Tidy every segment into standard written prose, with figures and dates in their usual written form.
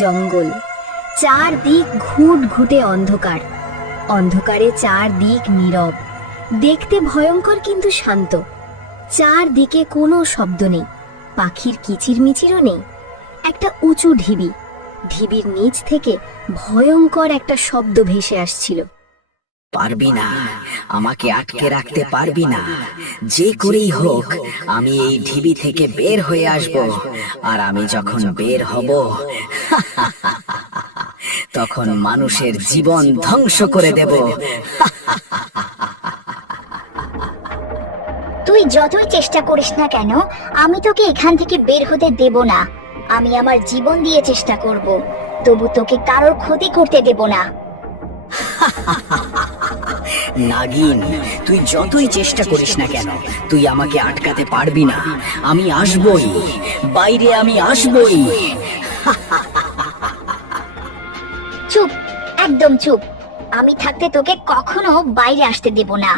জঙ্গল, চারদিক ঘুটঘুটে অন্ধকার। অন্ধকারে চারদিক নীরব, দেখতে ভয়ঙ্কর কিন্তু শান্ত। চারদিকে কোনো শব্দ নেই, পাখির কিচিরমিচিরও নেই। একটা উঁচু ঢিবি, ঢিবির নিচ থেকে ভয়ঙ্কর একটা শব্দ ভেসে আসছিল। পারবি না, আমাকে আটকে রাখতে পারবি না। যে করেই হোক আমি এই ঢিবি থেকে বের হয়ে আসব। আর আমি যখন বের হব তখন মানুষের জীবন ধ্বংস করে দেব। তুই যতই চেষ্টা করিস না কেন, আমি তোকে এখান থেকে বের হতে দেব না। আমি আমার জীবন দিয়ে চেষ্টা করব, তবু তোকে কারোর ক্ষতি করতে দেব না। নাগিন, তুই যতই চেষ্টা করিস না কেন, তুই আমাকে আটকাতে পারবি না। আমি আসবই, বাইরে আমি আসবই। চুপ, একদম চুপ। আমি থাকতে তোকে কখনো বাইরে আসতে দেব না।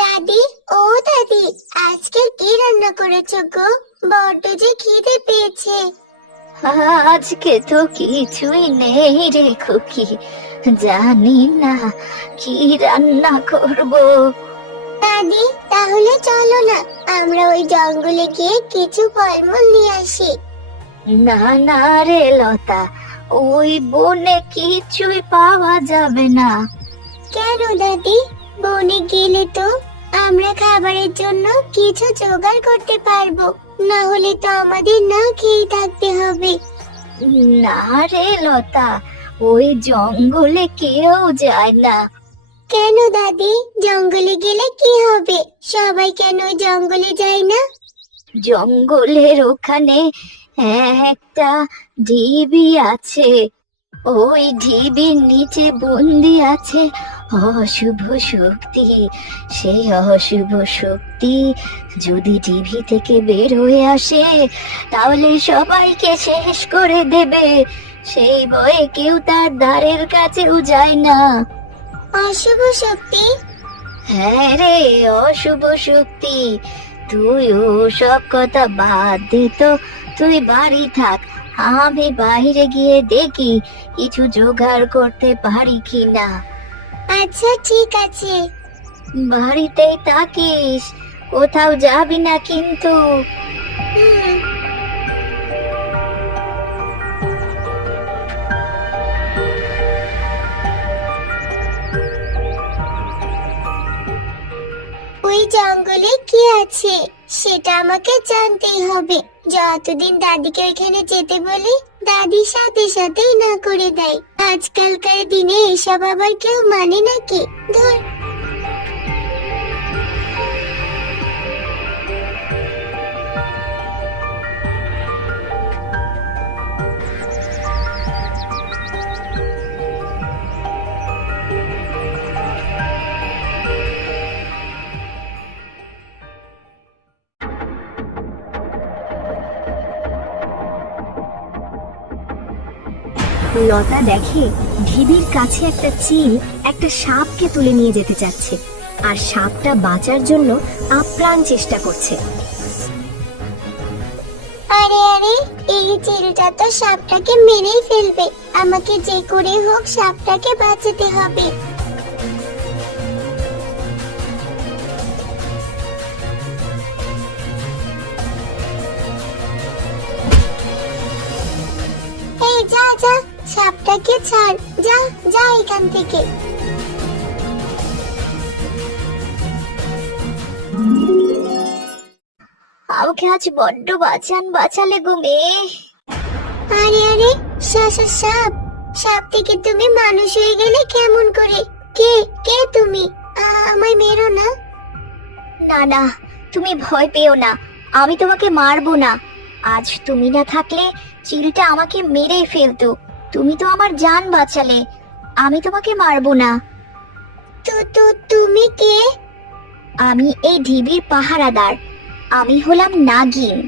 দাদি, ও দাদি, আজকে কি রান্না করেছো গো? বড্ড যে খিদে পেয়েছে। আজকে তো কিছুই নেই রে খুকি, জানি না কি রান্না করব। দাদি, তাহলে চলো না, আমরা ওই জঙ্গলে গিয়ে কিছু ফলমূল নিয়ে আসি। না না রে লতা, ওই বনে কিছুই পাওয়া যাবে না। কেন দাদি? বনে গেলে তো আমরা খাবারের জন্য কিছু জোগাড় করতে পারবো, না হলে তো আমাদের না খেয়ে থাকতে হবে। না রে লতা, ওই জঙ্গলে কেউ যায় না। কেন দাদি? জঙ্গলে গেলে কি হবে? সবাই কেন ওই জঙ্গলে যায় না? জঙ্গলের ওখানে একটা ঢিবি আছে, ওই ঢিবির নিচে বন্দি আছে অশুভ শক্তি। সেই অশুভ শক্তি যদি ঢিবি থেকে বের হয়ে আসে, তাহলে সবাইকে শেষ করে দেবে। সেই ভয়ে কেউ তার দ্বারের কাছেও যায় না। অশুভ শক্তি? হ্যাঁ রে, অশুভ শক্তি। তুই ও সব কথা বাদ দে তো, তুই বাড়ি থাক। আমি বাইরে গিয়ে দেখি কিছু জোগাড় করতে পারি কিনা। আচ্ছা, ঠিক আছে। বাড়িতেই থাকিস, কোথাও যাবি না কিন্তু। হুম। ওই জঙ্গলে কি আছে সেটা আমাকে জানতেই হবে। যতদিন দাদিকে ওইখানে যেতে বলি, দাদি সাথে সাথেই না করে দেয়। আজকালকার দিনে এসব আবার কেউ মানে নাকি? ধর। লতা দেখে ঢিবির কাছে একটা চিল একটা সাপকে তুলে নিয়ে যেতে চাচ্ছে, আর সাপটা বাঁচার জন্য আপ্রাণ চেষ্টা করছে। আরে আরে, এই চিলটা তো সাপটাকে মেরেই ফেলবে। আমাকে যে করে হোক সাপটাকে বাঁচাতে হবে। এই যা যা, সাপটাকে ছাড়, যা যা এখান থেকে। আমাকে আজ বড্ড বাঁচালে গো মেয়ে। আরে আরে, সাপ, সাপ থেকে তুমি মানুষ হয়ে গেলে কেমন করে? কে কে তুমি? আমায় মেরো না। না না, তুমি ভয় পেও না, আমি তোমাকে মারবো না। আজ তুমি না থাকলে চিলটা আমাকে মেরেই ফেলতো। তুমি তো আমার জান বাঁচালে, আমি তোমাকে মারবো না। তো তুমি কে? আমি এই ঢিবির পাহারাদার, আমি হলাম নাগিন।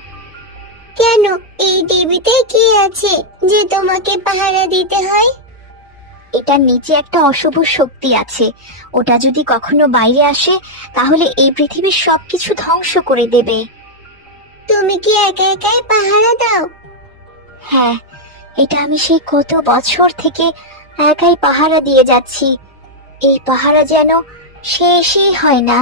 কেন, এই টিভিতে কি আছে যে তোমাকে পাহারা দিতে হয়? এটার নিচে একটা অশুভ শক্তি আছে। ওটা যদি কখনো বাইরে আসে তাহলে এই পৃথিবীর সবকিছু ধ্বংস করে দেবে। তুমি কি একা একাই পাহারা দাও? হ্যাঁ, এটা আমি সেই কত বছর থেকে একাই পাহারা দিয়ে যাচ্ছি। এই পাহারা যেন শেষই হয় না।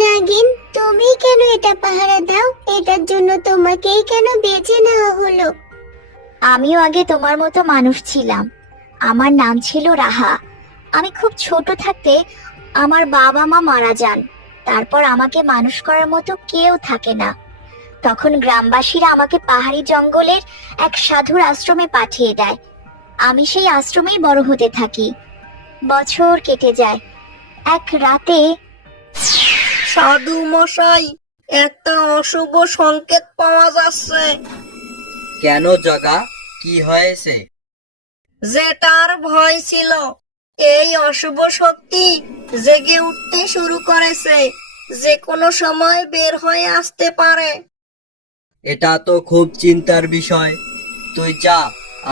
নাগিন, তুমি কেন এটা পাহারা দাও? এটার জন্য তোমাকেই কেন বেছে নেওয়া হলো? আমিও আগে তোমার মতো মানুষ ছিলাম। আমার নাম ছিল রাহা। আমি খুব ছোট থাকতে আমার বাবা মা মারা যান। তারপর আমাকে মানুষ করার মতো কেউ থাকে না। তখন গ্রামবাসীরা আমাকে পাহাড়ি জঙ্গলের এক সাধুর আশ্রমে পাঠিয়ে দেয়। আমি সেই আশ্রমেই বড় হতে থাকি। বছর কেটে যায়। এক রাতে সাধু মশাই, একটা অশুভ সংকেত পাওয়া যাচ্ছে। কেন জগা, কি হয়েছে? যেটার ভয় ছিল, এই অশুভ শক্তি জেগে উঠতে শুরু করেছে। যে কোনো সময় বের হয়ে আসতে পারে। এটা তো খুব চিন্তার বিষয়। তুই যা,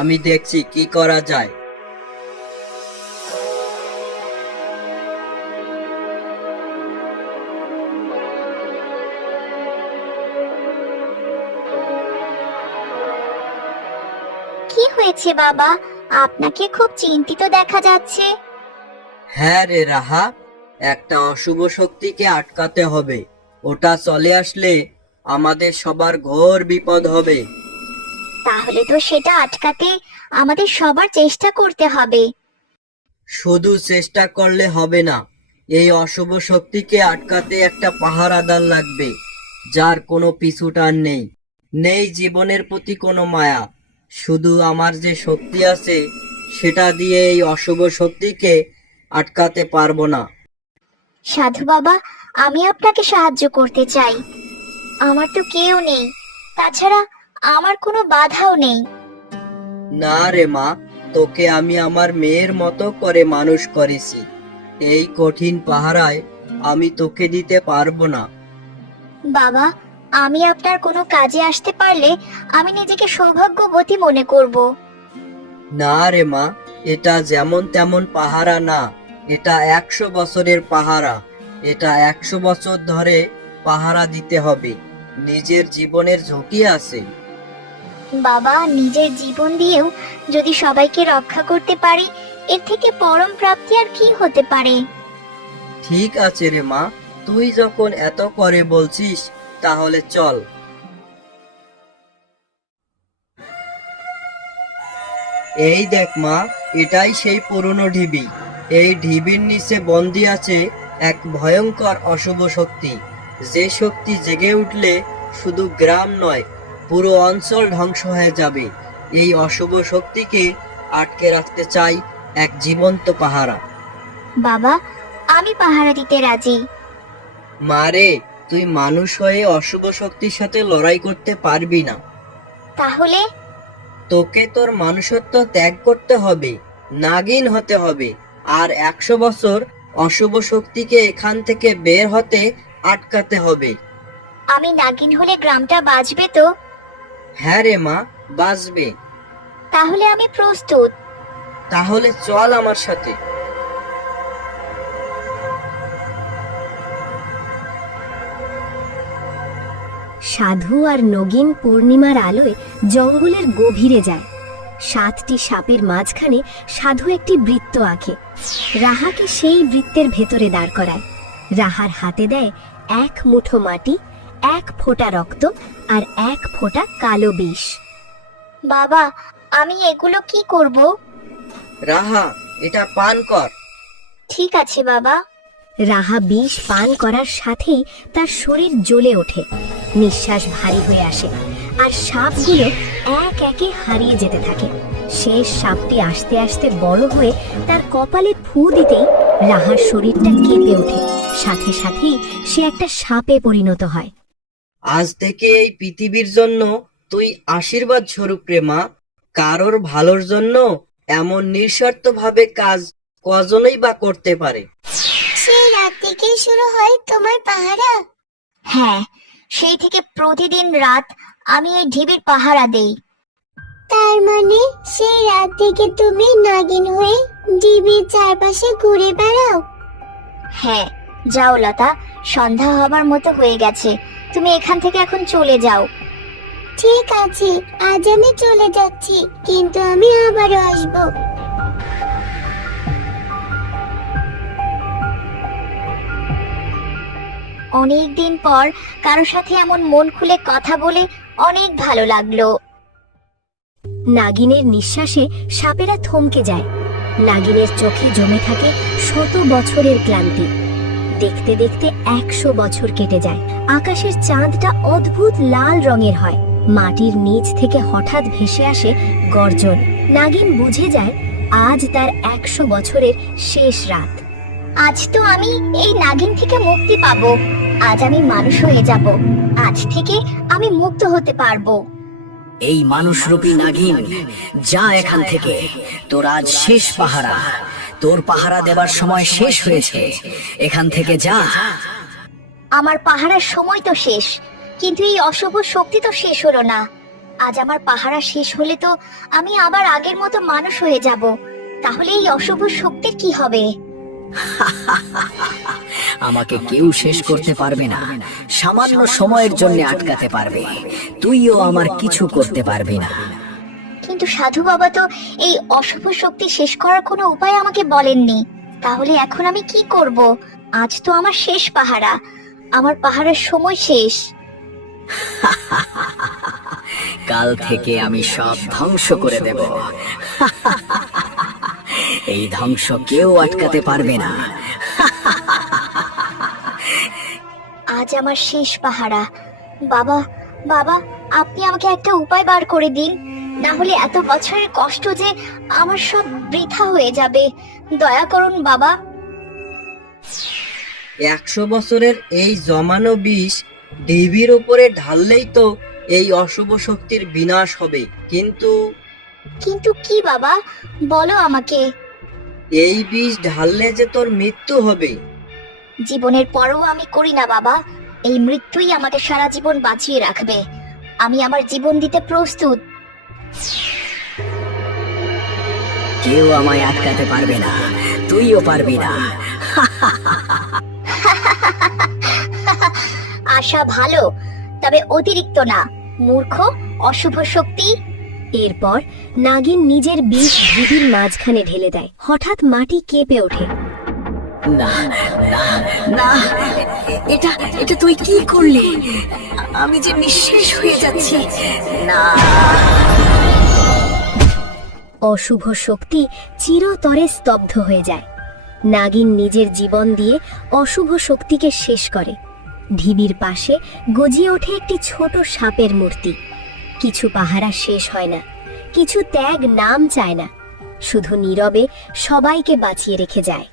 আমি দেখছি কি করা যায়। কি হয়েছে বাবা? আপনাকে খুব চিন্তিত দেখা যাচ্ছে। হ্যাঁ রে রাহা, একটা অশুভ শক্তিকে আটকাতে হবে। ওটা চলে আসলে আমাদের সবার ঘোর বিপদ হবে। তাহলে তো সেটা আটকাতে আমাদের সবার চেষ্টা করতে হবে। শুধু চেষ্টা করলে হবে না, এই অশুভ শক্তিকে আটকাতে একটা পাহারাদার লাগবে, যার কোনো পিছুটান নেই, নেই জীবনের প্রতি কোনো মায়া। শুধু আমার যে শক্তি আছে সেটা দিয়ে এই অশুভ শক্তিকে আটকাতে পারবো না। সাধু বাবা, আমি আপনাকে সাহায্য করতে চাই। আমার তো কেউ নেই, তাছাড়া আমার কোনো বাধাও নেই। না রে মা, তোকে আমি আমার মেয়ের মতো করে মানুষ করেছি। এই কঠিন পাহারায় আমি তোকে দিতে পারবো না। বাবা, আমি আপনার কোনো কাজে আসতে পারলে আমি নিজেকে সৌভাগ্যবতী মনে করব। না রে মা, এটা যেমন তেমন পাহারা না, এটা 100 বছরের পাহারা। এটা 100 বছর ধরে পাহারা দিতে হবে, নিজের জীবনের ঝুঁকি আছে। বাবা, নিজের জীবন দিয়েও যদি সবাইকে রক্ষা করতে পারি, এর থেকে পরম প্রাপ্তি আর কি হতে পারে? ঠিক আছে রে মা, তুই যখন এত করে বলছিস তাহলে চল। এই দেখ মা, এটাই সেই পুরনো ঢিবি। এই ঢিবির নিচে বন্দি আছে এক ভয়ঙ্কর অশুভ শক্তি, যে শক্তি জেগে উঠলে শুধু গ্রাম নয়, পুরো অঞ্চল ধ্বংস হয়ে যাবে। এই অশুভ শক্তিকে আটকে রাখতে চাই এক জীবন্ত পাহারা। বাবা, আমি পাহারা দিতে রাজি। মারে, তুই মানুষ হয়ে অশুভ শক্তির সাথে লড়াই করতে পারবি না। তাহলে তোকে তোর মানুষত্ব ত্যাগ করতে হবে, নাগিন হতে হবে, আর 100 বছর অশুভ শক্তিকে এখান থেকে বের হতে আটকাতে হবে। আমি নাগিন হলে গ্রামটা বাঁচবে তো? হ্যাঁ রে মা, বাঁচবে। তাহলে আমি প্রস্তুত। তাহলে চল আমার সাথে। সাধু আর নগিন পূর্ণিমার আলোয় জঙ্গলের গভীরে যায়। 7টি সাপের মাঝখানে সাধু একটি বৃত্ত আঁকে। রাহাকে সেই বৃত্তের ভেতরে দাঁড় করায়। রাহার হাতে দেয় 1 মুঠো মাটি, 1 ফোঁটা রক্ত আর 1 ফোঁটা কালো বিষ। বাবা, আমি এগুলো কি করব? রাহা, এটা পান কর। ঠিক আছে বাবা। রাহা বিষ পান করার সাথেই তার শরীর জ্বলে ওঠে, নিঃশ্বাস ভারী হয়ে আসে, আর সাপগুলো এক একে হারিয়ে যেতে থাকে। শেষ সাপটি আস্তে আস্তে বড় হয়ে তার কপালে ফু দিতেই রাহার শরীরটা কেঁপে ওঠে, সাথে সাথেই সে একটা সাপে পরিণত হয়। আজ থেকে এই পৃথিবীর জন্য তুই আশীর্বাদ স্বরূপ রে মা। কারোর ভালোর জন্য এমন নিঃস্বার্থ ভাবে কাজ কজনই বা করতে পারে। সেই রাত থেকে শুরু হয় তোমার পাহারা? হ্যাঁ, সেই থেকে প্রতিদিন রাত আমি এই ঢিবির পাহারা দেই। তার মানে সেই রাত থেকে তুমি নাগিন হয়ে ডিবির চারপাশে ঘুরে বেড়াও? হ্যাঁ, যাও লতা, সন্ধ্যা হবার মতো হয়ে গেছে। তুমি এখান থেকে এখন চলে যাও। ঠিক আছে, আজ আমি চলে যাচ্ছি, কিন্তু আমি আবারও আসবো। অনেক দিন পর কারোর সাথে এমন মন খুলে কথা বলে অনেক ভালো লাগলো। নাগিনের নিঃশ্বাসে সাপেরা থমকে যায়। নাগিনের চোখে জমে থাকে শত বছরের ক্লান্তি। দেখতে দেখতে 100 বছর কেটে যায়। আকাশের চাঁদটা অদ্ভুত লাল রঙের হয়। মাটির নিচ থেকে হঠাৎ ভেসে আসে গর্জন। নাগিন বুঝে যায় আজ তার 100 বছরের শেষ রাত। আজ তো আমি এই নাগিন থেকে মুক্তি পাবো। আজ আমি মানুষ হয়ে যাব। আজ থেকে আমি মুক্ত হতে পারবো। এই মানুষরূপী নাগিন, যা এখান থেকে। তোর আজ শেষ পাহারা। তোর পাহারা দেবার সময় শেষ হয়েছে। এখান থেকে যা। আমার পাহারার সময় তো শেষ, কিন্তু এই অশুভ শক্তি তো শেষ হলো না। আজ আমার পাহারা শেষ হলে তো আমি আবার আগের মতো মানুষ হয়ে যাব। তাহলে এই অশুভ শক্তির কি হবে? আমাকে কেউ শেষ করতে পারবে না। সামান্য সময়ের জন্য আটকাতে পারবে। তুইও আমার কিছু করতে পারবি না। কিন্তু সাধু বাবা তো এই অশুভ শক্তি শেষ করার কোনো উপায় আমাকে বলেননি। তাহলে এখন আমি কি করব? আজ তো আমার শেষ পাহারা। আমার পাহারার সময় শেষ। কাল থেকে আমি সব ধ্বংস করে দেব। এই ধ্বংস কেউ আটকাতে পারবে না। আজ আমার শেষ পাহারা। বাবা, বাবা, আপনি আমাকে একটা উপায় বার করে দিন, না হলে এত বছরের কষ্ট যে আমার সব বৃথা হয়ে যাবে। দয়া করুন বাবা। 100 বছরের এই জমানো বিষ ঢিবির উপরে ঢাললেই তো এই অশুভ শক্তির বিনাশ হবে। কিন্তু কিন্তু কি বাবা, বলো আমাকে। এই বিষ ঢাললে যে তোর মৃত্যু হবে। জীবনের পরও আমি করি না বাবা। এই মৃত্যুই আমাকে সারা জীবন বাঁচিয়ে রাখবে। আমি আমার জীবন দিতে প্রস্তুত। কেউ আমায় আটকাতে পারবে না। তুইও পারবি না। আশা ভালো, তবে অতিরিক্ত না। মূর্খ, অশুভ শক্তি। এরপর নাগিন নিজের বিষ ঢিবির মাঝখানে ঢেলে দেয়। হঠাৎ মাটি কেঁপে ওঠে। না, না, না, এটা এটা তুই কি করলি? আমি যে নিঃশেষ হয়ে যাচ্ছি। না। অশুভ শক্তি চিরতরে স্তব্ধ হয়ে যায়। নাগিন নিজের জীবন দিয়ে অশুভ শক্তিকে শেষ করে। ঢিবির পাশে গজিয়ে ওঠে একটি ছোট সাপের মূর্তি। কিছু পাহারা শেষ হয় না, কিছু ত্যাগ নাম চায় না, শুধু নীরবে সবাইকে বাঁচিয়ে রেখে যায়।